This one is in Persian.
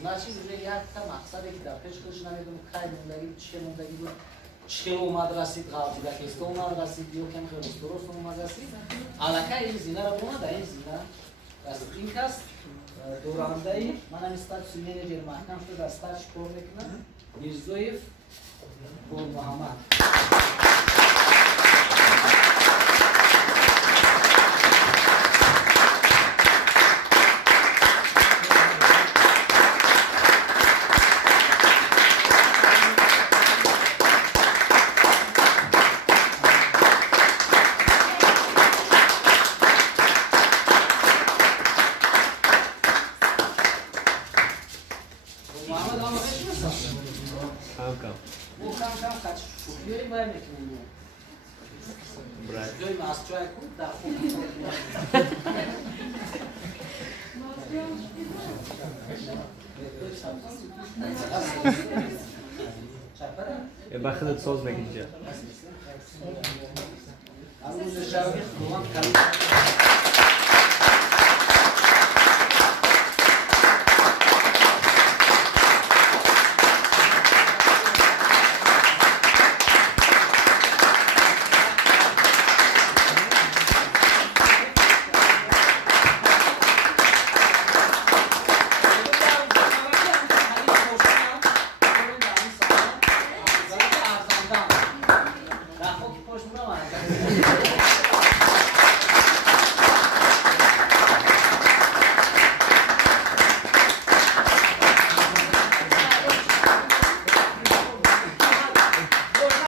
Значит, уже я там мақсаде ки дар пеш худш намедум кай мондагӣ буд чӣ омад расид ғалтидакеста омад расид ё кем хелос дуруст омад расид аллакай ин зинаро бомада ин зина расид ин кас дорандаи манам статуси менеджер маҳкам шуда статус кор мекунам Мирзоев Холмухаммад کم خط شوخی باید میکنیم جای ماسچای کود در خود بخدت ساز بگید